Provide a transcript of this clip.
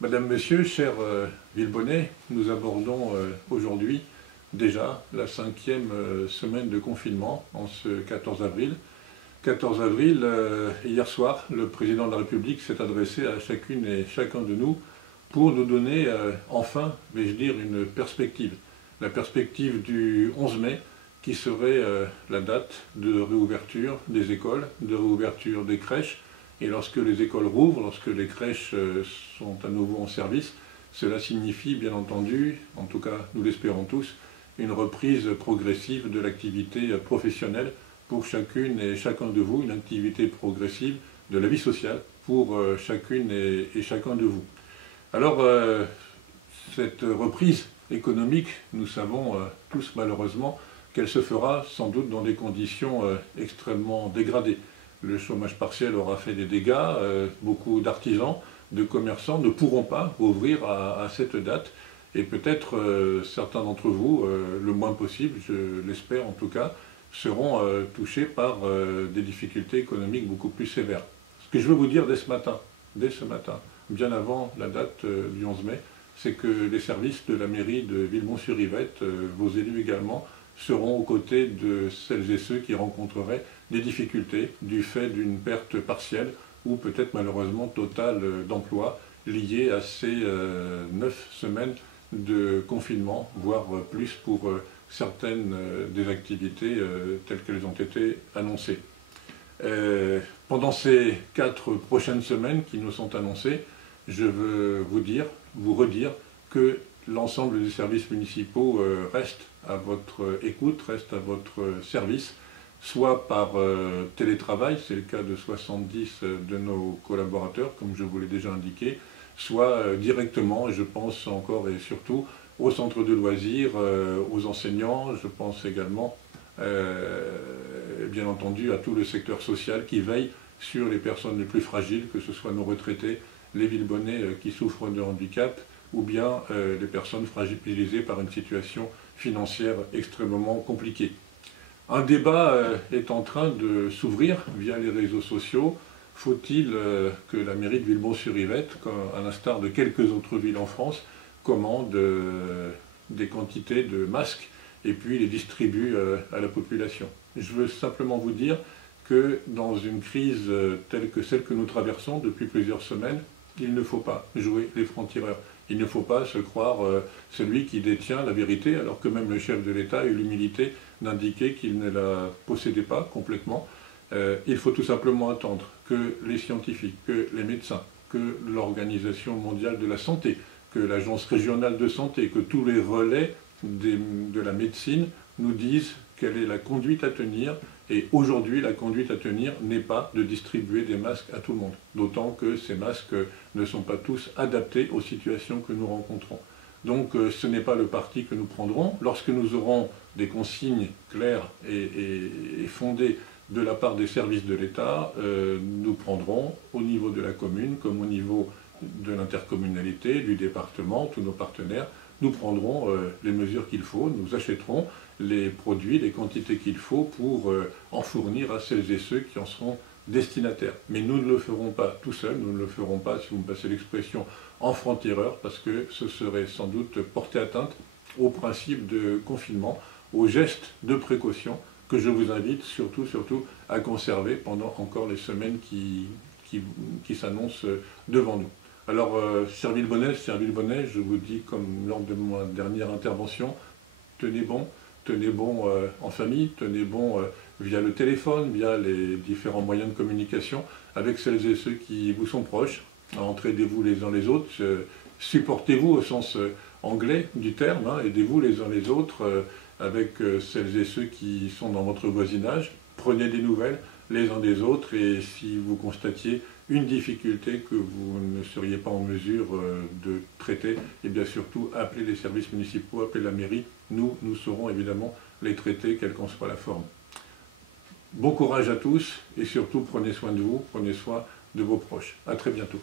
Madame, Monsieur, cher Villebonnet, nous abordons aujourd'hui déjà la 5e semaine de confinement en ce 14 avril. 14 avril, hier soir, le président de la République s'est adressé à chacune et chacun de nous pour nous donner enfin, vais-je dire, une perspective. La perspective du 11 mai, qui serait la date de réouverture des écoles, de réouverture des crèches. Et lorsque les écoles rouvrent, lorsque les crèches sont à nouveau en service, cela signifie bien entendu, en tout cas nous l'espérons tous, une reprise progressive de l'activité professionnelle pour chacune et chacun de vous, une activité progressive de la vie sociale pour chacune et chacun de vous. Alors, cette reprise économique, nous savons tous malheureusement qu'elle se fera sans doute dans des conditions extrêmement dégradées. Le chômage partiel aura fait des dégâts, beaucoup d'artisans, de commerçants ne pourront pas ouvrir à cette date et peut-être certains d'entre vous, le moins possible, je l'espère en tout cas, seront touchés par des difficultés économiques beaucoup plus sévères. Ce que je veux vous dire dès ce matin, bien avant la date du 11 mai, c'est que les services de la mairie de Villemont-sur-Yvette, vos élus également, seront aux côtés de celles et ceux qui rencontreraient des difficultés du fait d'une perte partielle ou peut-être malheureusement totale d'emploi liée à ces 9 semaines de confinement, voire plus pour certaines des activités telles qu'elles ont été annoncées. Pendant ces 4 prochaines semaines qui nous sont annoncées, je veux vous redire que l'ensemble des services municipaux reste à votre écoute, reste à votre service, soit par télétravail, c'est le cas de 70 de nos collaborateurs, comme je vous l'ai déjà indiqué, soit directement, je pense encore et surtout, aux centres de loisirs, aux enseignants, je pense également, bien entendu, à tout le secteur social qui veille sur les personnes les plus fragiles, que ce soit nos retraités, les Villebonnais qui souffrent de handicap, ou bien les personnes fragilisées par une situation financière extrêmement compliquée. Un débat est en train de s'ouvrir via les réseaux sociaux. Faut-il que la mairie de Villemont-sur-Yvette, à l'instar de quelques autres villes en France, commande des quantités de masques et puis les distribue à la population? Je veux simplement vous dire que dans une crise telle que celle que nous traversons depuis plusieurs semaines, il ne faut pas jouer les francs-tireurs. Il ne faut pas se croire celui qui détient la vérité, alors que même le chef de l'État a eu l'humilité d'indiquer qu'il ne la possédait pas complètement. Il faut tout simplement attendre que les scientifiques, que les médecins, que l'Organisation mondiale de la santé, que l'Agence régionale de santé, que tous les relais de la médecine nous disent quelle est la conduite à tenir. Et aujourd'hui, la conduite à tenir n'est pas de distribuer des masques à tout le monde. D'autant que ces masques ne sont pas tous adaptés aux situations que nous rencontrons. Donc ce n'est pas le parti que nous prendrons. Lorsque nous aurons des consignes claires et fondées de la part des services de l'État, nous prendrons au niveau de la commune comme au niveau de l'intercommunalité, du département, tous nos partenaires, nous prendrons les mesures qu'il faut, nous achèterons les produits, les quantités qu'il faut pour en fournir à celles et ceux qui en seront destinataires. Mais nous ne le ferons pas tout seuls, nous ne le ferons pas, si vous me passez l'expression, en franc-tireur, parce que ce serait sans doute porter atteinte au principe de confinement, aux gestes de précaution que je vous invite surtout à conserver pendant encore les semaines qui s'annoncent devant nous. Alors, cher Villebonnet, je vous dis comme lors de ma dernière intervention, tenez bon en famille, tenez bon via le téléphone, via les différents moyens de communication, avec celles et ceux qui vous sont proches, entraidez-vous les uns les autres, supportez-vous au sens anglais du terme, hein, aidez-vous les uns les autres avec celles et ceux qui sont dans votre voisinage, prenez des nouvelles les uns des autres et si vous constatiez une difficulté que vous ne seriez pas en mesure de traiter, et bien surtout appelez les services municipaux, appelez la mairie, nous saurons évidemment les traiter, quelle qu'en soit la forme. Bon courage à tous et surtout prenez soin de vous, prenez soin de vos proches. À très bientôt.